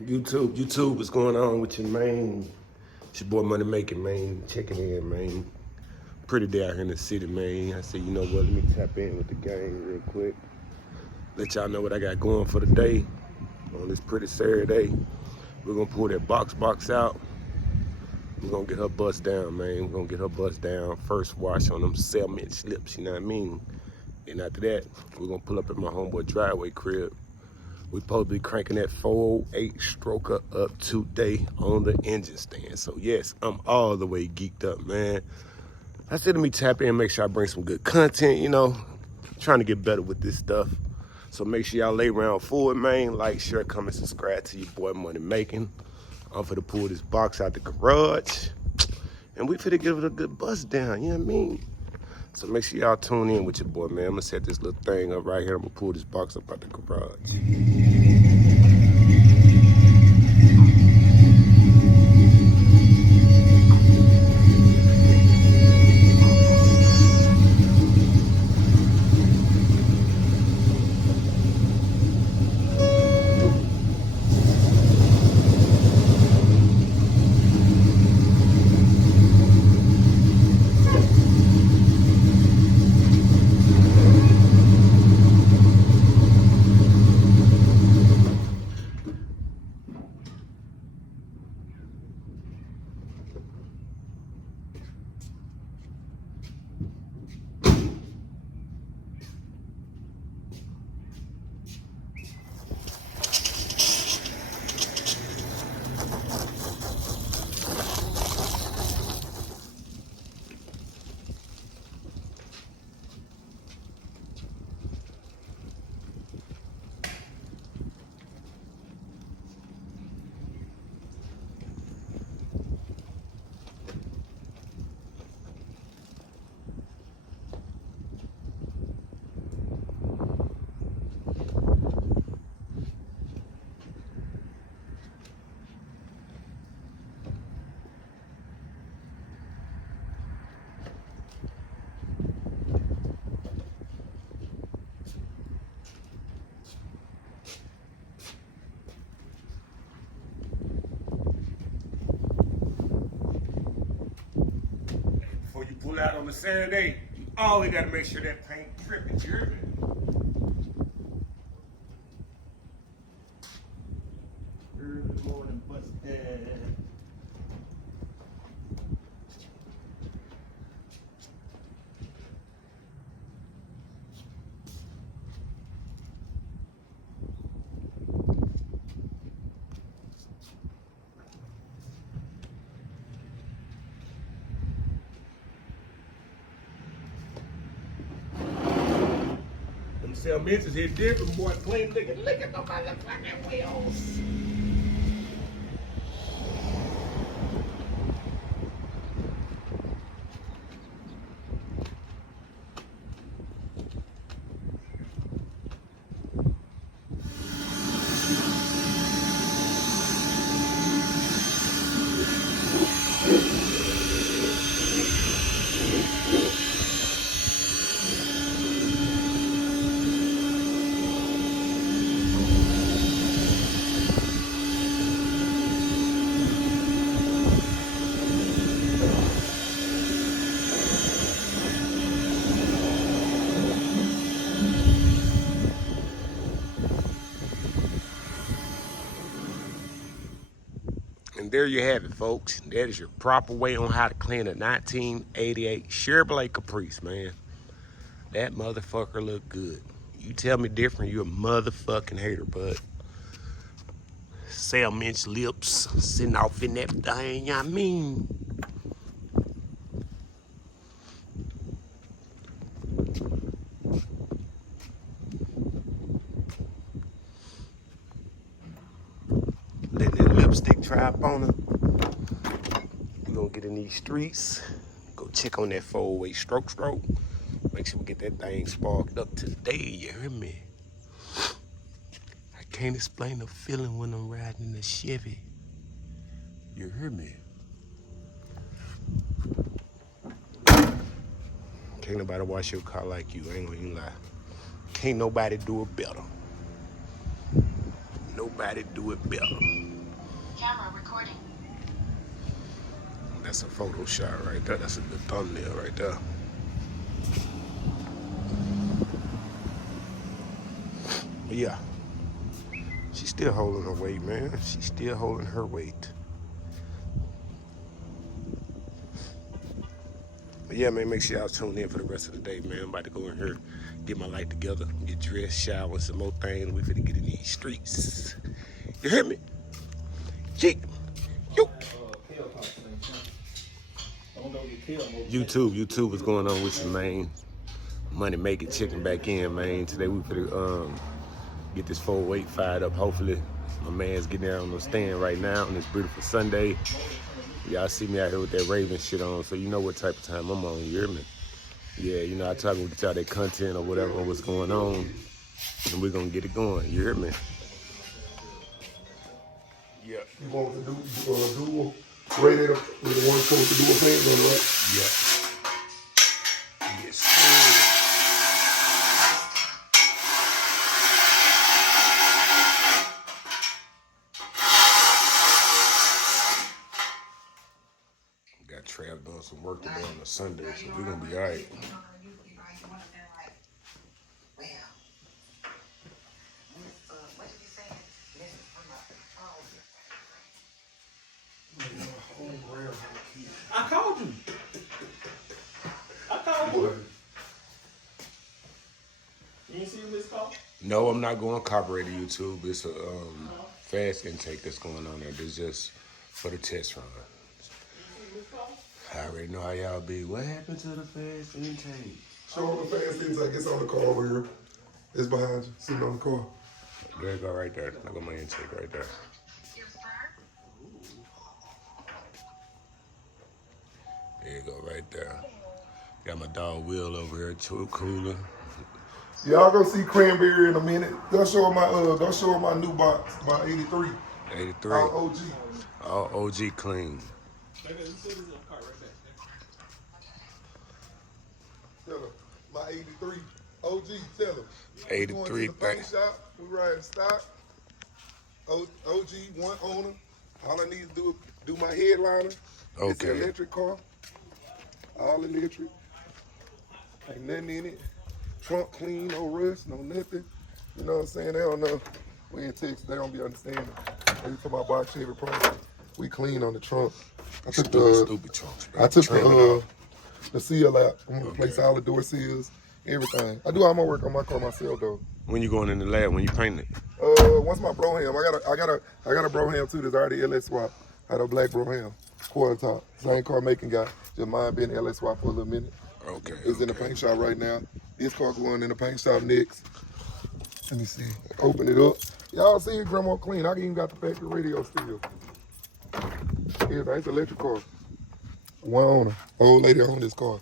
YouTube, what's going on with you, man? It's your boy Money Making, man. Checking in, man. Pretty day out here in the city, man. I said, you know what, let me tap in with the gang real quick. Let y'all know what I got going for the day on this pretty Saturday. We're gonna pull that box out. We're gonna get her bust down, man. We're gonna get her bust down. First wash on them cement slips, you know what I mean? And after that, we're gonna pull up at my homeboy driveway crib. We supposed to be cranking that 408 stroker up today on the engine stand. So yes, I'm all the way geeked up, man. I said let me tap in, make sure I bring some good content, you know. Trying to get better with this stuff. So make sure y'all lay around for it, man. Like, share, comment, subscribe to your boy Money Making. I'm finna pull this box out the garage. And we finna give it a good bust down, you know what I mean? So make sure y'all tune in with your boy, man. I'm gonna set this little thing up right here. I'm gonna pull this box up out the garage. Before you pull out on a Saturday, you always gotta make sure that paint dripping, you hear me? Early morning bust down. Them cements is hit different, boy. Clean, look at the motherfucking wheels. And there you have it, folks. That is your proper way on how to clean a 1988 Chevrolet Caprice, man. That motherfucker look good. You tell me different, you a motherfucking hater, bud. Cement lips sitting off in that thing, you know what I mean? Let that lipstick dry up on her. We gonna get in these streets. Go check on that 408 stroke. Make sure we get that thing sparked up today, you hear me? I can't explain the feeling when I'm riding in the Chevy. You hear me? Can't nobody wash your car like you, I ain't gonna even lie. Can't nobody do it better. Nobody do it better. Camera recording. That's a photo shot right there. That's a good thumbnail right there. But yeah, she's still holding her weight, man. She's still holding her weight. But yeah, man, make sure y'all tune in for the rest of the day, man. I'm about to go in here, get my life together, get dressed, shower, some more things. We finna get in these streets. You hear me? Chick. Yo. YouTube, what's going on with you, man? Money making chicken back in, man. Today we finna get this 4-weight fired up. Hopefully, my man's getting down on the stand right now on this beautiful Sunday. Y'all see me out here with that Raven shit on, so you know what type of time I'm on, you hear me? Yeah, you know, I try to get y'all that content or whatever, what's going on, and we're gonna get it going, you hear me? Yeah. You want to do radiator with the one supposed to do a paint on, right? Yeah. Yes, sir. Got Trav doing some work today on a Sunday, so we're gonna be all right. I called you. You ain't see this call? No, I'm not going copyrighted YouTube. It's a fast intake that's going on there. This is just for the test run. I already know how y'all be. What happened to the fast intake? Show them the fast intake. It's on the car over here. It's behind you, sitting on the car. There you go right there. I got my intake right there. There you go right there. Got my dog Will over here, cooler. Y'all gonna see Cranberry in a minute. Go show her my new box, my 83. 83. All OG. All OG clean. Tell her, my 83. OG, tell her. 83 the paint shop. We riding stock. OG, one owner. All I need to do my headliner. Okay. It's an electric car. All electric. Ain't nothing in it. Trunk clean, no rust, no nothing. You know what I'm saying? They don't know. We in Texas, they don't be understanding. They talk about box Chevy Pro. We clean on the trunk. I took stupid trunks, man. I took the seal out. I'm gonna replace all the door seals, everything. I do all my work on my car myself though. When you going in the lab, when you painting it? Once my Broham, I got a Broham too that's already LS swap. I had a black Broham, quarter top. Same car making guy. Just mine being LS swap for a little minute. Okay. It's in the paint shop right now. This car going in the paint shop next. Let me see. Open it up. Y'all see it, Grandma clean. I even got the factory radio still. Yeah, it's an electric car. One owner. Old lady owned this car.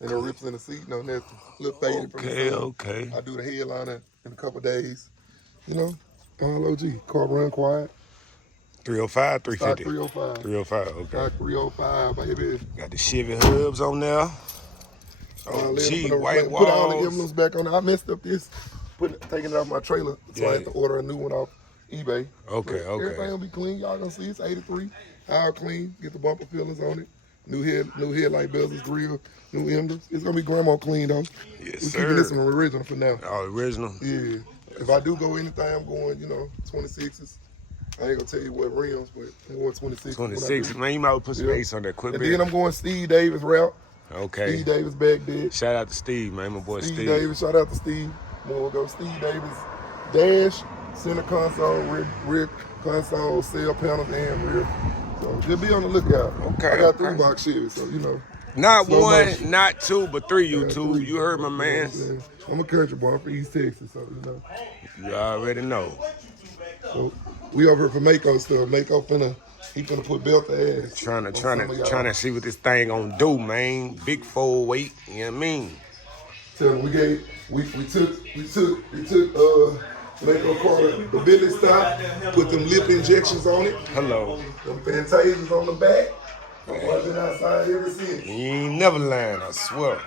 And no rips in the seat, no nothing. Little faded from the sun. Okay. I do the headliner in a couple days. You know, all OG. Car run quiet. 305, 350? Stock 305. 305, okay. Stock 305, baby. Got the Chevy hubs on there. Gee, white walls. Put all the emblems back on there. I messed up this, taking it off my trailer, so I had to order a new one off eBay. Okay, so everything will be clean. Y'all gonna see it's 83. All clean. Get the bumper fillers on it. New headlight bezels, grill, new emblems. It's gonna be grandma clean though. Yes, We're sir. keeping this one original for now. Oh, original? Yeah. If I do go anything, I'm going, 26s. I ain't gonna tell you what rims, but I'm going 26. 26. Man, you might well put some ace on that quick. And then I'm going Steve Davis route. Okay. Steve Davis back there. Shout out to Steve, man. My boy Steve. Davis, shout out to Steve. We'll go Steve Davis. Dash, center console, rear console, cell panel, and rear. So just be on the lookout. Okay. I got 3-box Chevy, so Not no one, motion. not two, but 3 YouTube. 3. You heard my man. I'm a country boy. I'm from East Texas, so You already know. So we over here for Mako stuff. Mako he finna put belt to ass. Trying to see what this thing gonna do, man. Big 4-weight, you know what I mean? Tell them we took Mako car, the Billy stop, put them lip injections on it. Hello. Them Fantasas on the back. I've been outside ever since. You ain't never lying, I swear.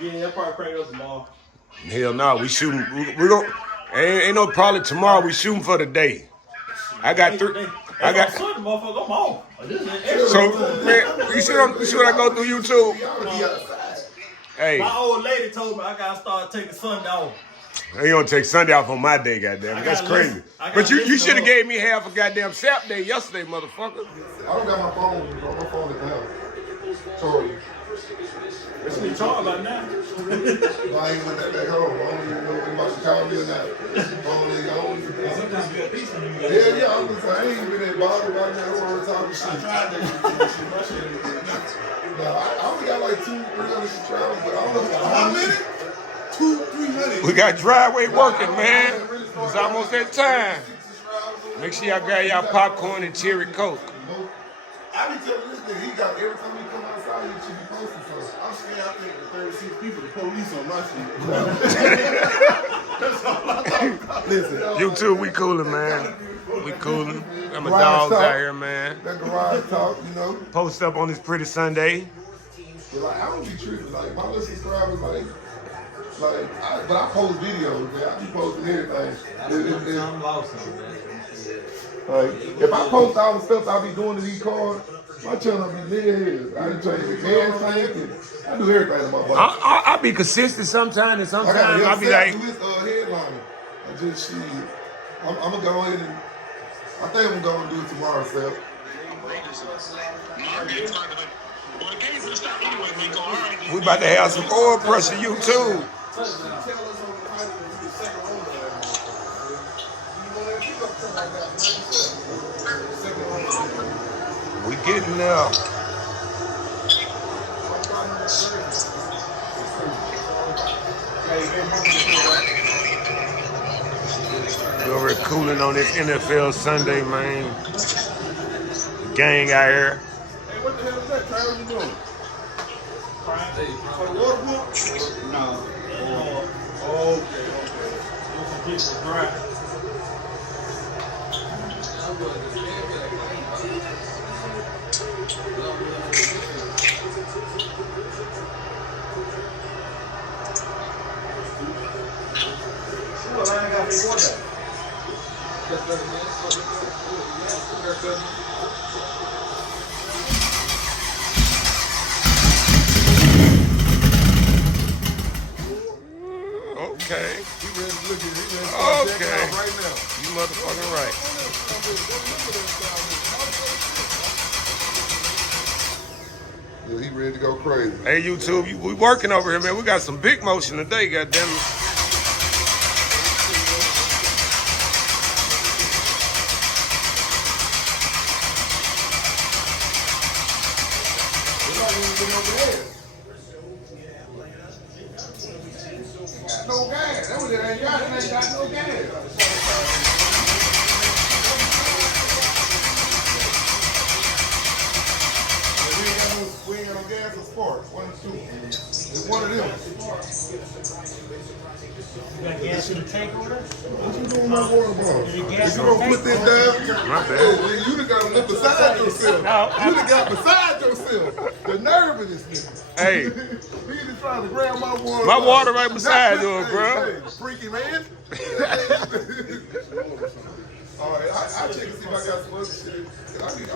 Yeah, I'll probably crank up tomorrow. Hell no, we shooting. We don't. Ain't no probably tomorrow. We shooting for the day. I got I got. Sunday, motherfucker, I'm off. This ain't every So man, you see what I go through YouTube? Y'all be outside. Hey, My old lady told me I gotta start taking Sunday off. they gonna take Sunday off on my day, goddamn. I That's gotta crazy. listen. I But gotta you listen should have to her. gave me half a goddamn Sap day yesterday, motherfucker. I don't got my phone, bro. My phone at the house. Sorry. It's be talking about now. I ain't went that back home. I don't even know if anybody should call me or not. Yeah, I'm just saying, I ain't even been bothered right now. I want to talk shit. I only got like 200-300 subscribers, but I don't know how many. 200-300. We got driveway working, man. It's almost that time. Make sure y'all grab y'all popcorn and cherry Coke. I be telling this nigga, he got every time he come outside, he should be posting something. I'm scared I think the 36 people, the police on my shit. That's all I thought. Listen, You too, we coolin', man. We coolin'. Got my Garage dogs talk. out here, man. that garage talk, you know. Post up on this pretty Sunday. But like, I don't be tripping. Like, my little subscribers, but I post videos, man. I be posting everything. I'm lost on that. Like, if I post all the stuff I be doing to these cars, my channel be lit as hell. I done change the gas tank and I do everything in my body. I be consistent sometimes, and sometimes I be like, do this headliner. I just shit. I'm gonna go in and I think I'm gonna do it tomorrow, Seth. we about to have some oil pressure, you too. We getting there. We're cooling on this NFL Sunday, man. Gang out here. Hey, what the hell is that, Travis? You doing? For the water pump? No. Oh, okay. People dry. Well, I ain't got big water. Okay. He ready to look at it. He ready to start Okay. checking out right now. You motherfucking right. Yeah, he ready to go crazy. Hey, YouTube, we working over here, man. We got some big motion today, goddammit. We're not even getting over there. Got no gas. That was it. Ain't got no gas. We ain't got no gas or sparks. One or two. It's one of them. You got gas in the tank over there? What you doing with my water bottle? Did you If gas you in don't the put tank? this down, My bad. hey, you done got to beside yourself. You done got beside yourself. The nerve of this nigga. Hey. He just trying to grab my water. My bottle. water right beside Hey, yours, bro. Hey, freaky man. All right, I check and see if I got some other shit. I think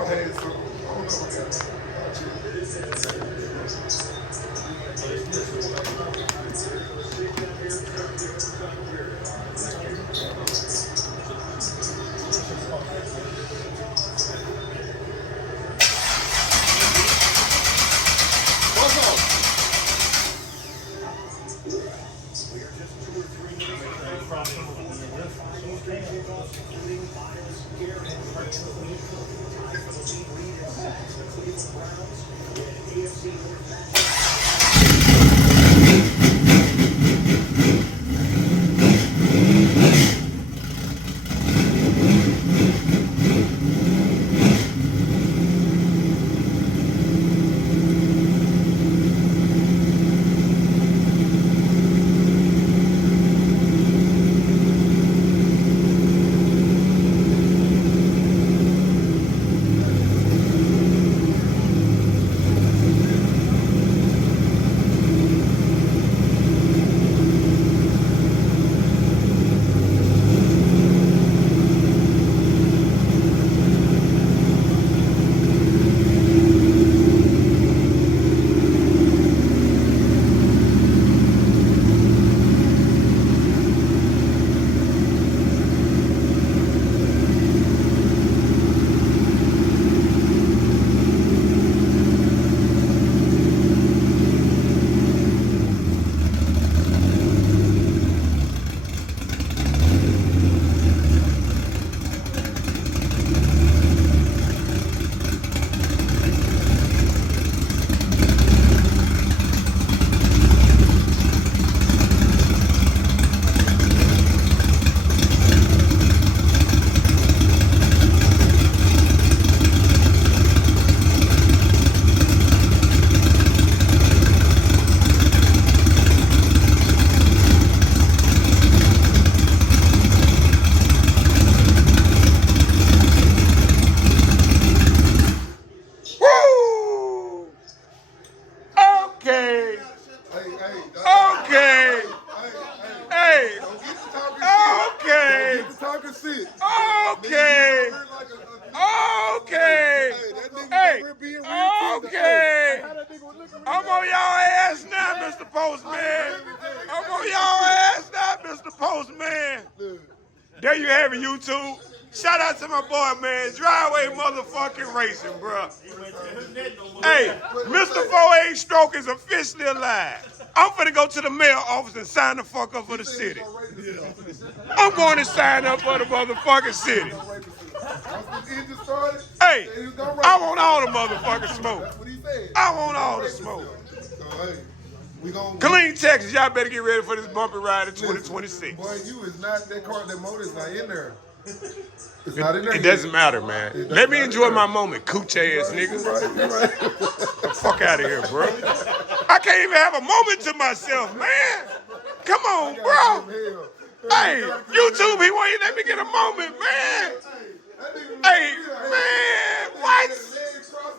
I had some. I don't know if I got some. I'll check. What's up? can sit. Okay. Okay. Hey. Okay. I'm on y'all ass now, Mr. Postman. I'm on y'all ass now, Mr. Postman. There you have it, YouTube. Shout out to my boy, man. Driveway motherfucking racing, bro. Hey, Mr. 4A Stroke is officially alive. I'm finna go to the mayor office and sign the fuck up for the city. I'm going to sign up for the motherfucking city. Hey, I want all the motherfucking smoke. I want all the smoke. Clean Texas, y'all better get ready for this bumpy ride in 2026. Boy, you is not, that car, that motor is not in there. It's not in there. It doesn't matter, man. Let me enjoy my moment, cooch ass niggas. Get the fuck out of here, bro. I can't even have a moment to myself, man. Come on, bro. Hey, YouTube, he won't even let me get a moment, man. Hey, man, what?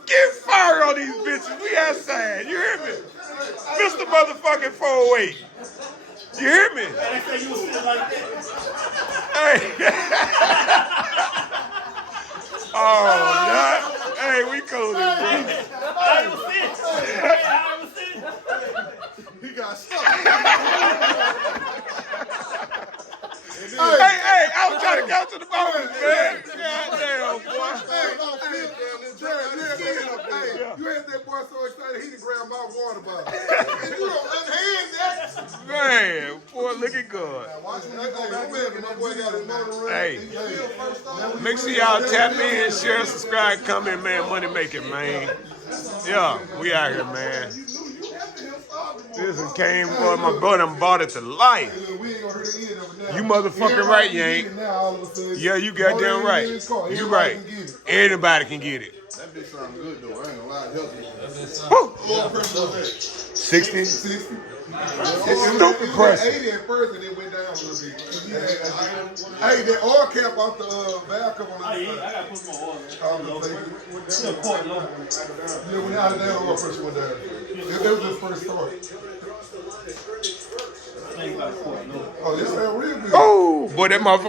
Get fired on these bitches. We outside. You hear me? Mr. Motherfucking 408. You hear me? Hey. Oh, God. Hey, we cool, bro. He got stuck. Hey, I was trying to go to the moment, man. Goddamn, boy. You had that boy so excited he done grabbed my water bottle. And you don't unhand that. Man, boy, looking good. Hey, make sure y'all tap in, share, subscribe, comment, man. Money making, man. Yeah, we out here, man. This one came, boy, my brother bought it to life. You motherfucking right, you ain't. Yeah, you goddamn right. You right. Anybody can get it. That bitch sound good though. I ain't gonna lie. Woo. 60? Stupid pressure. 80 at first and it went down a little bit. Hey, that oil cap off the valve cover on the I gotta put more oil in. Still quite low. Yeah, when out of that oil pressure went down. That was his first start. Oh, this sound real good. Oh, boy, that motherfucker.